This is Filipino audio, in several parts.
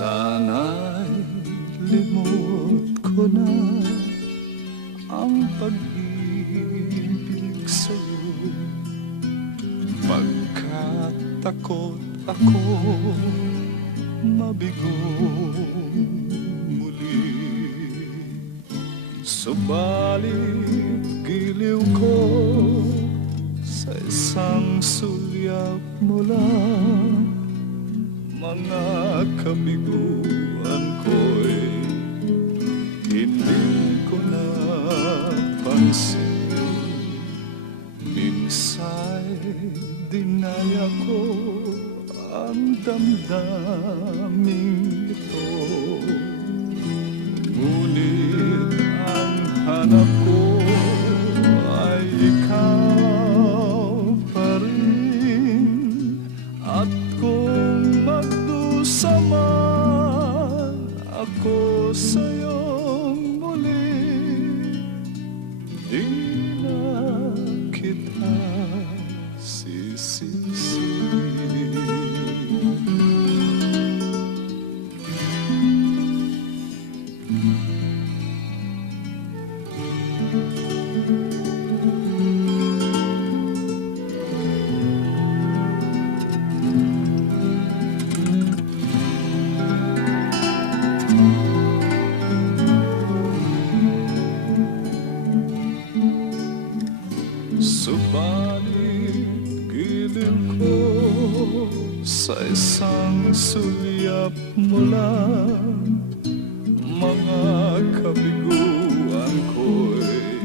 Sana'y limot ko na ang pag-ibig sa'yo, pagkat takot ako mabigo muli. Subalit giliw ko sa isang sulyap mo lang, mga kabiguan ko'y hindi ko napansin. Minsa'y dinaya ko ang damdaming ito, ngunit ang hanap ko ay ikaw pa rin. At kung magdusa man ako sa'yong muli, di na kita sisisi. Subalit giliw ko sa isang sulyap mo lang, mga kabiguan ko'y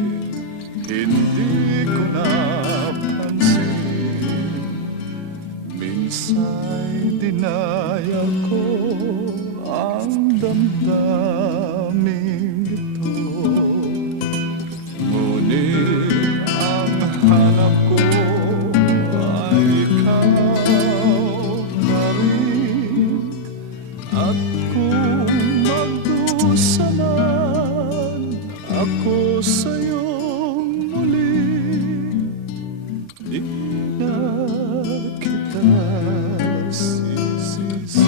hindi ko napansin. Minsa'y dinaya ko ang damdaming ito, ngunit hanap ko ay ikaw na rin. At kung magdusa man ako sa'yong muli, di na kita sisisi.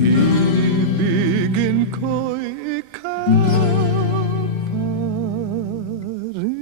Ibigin ko'y ikaw pa rin.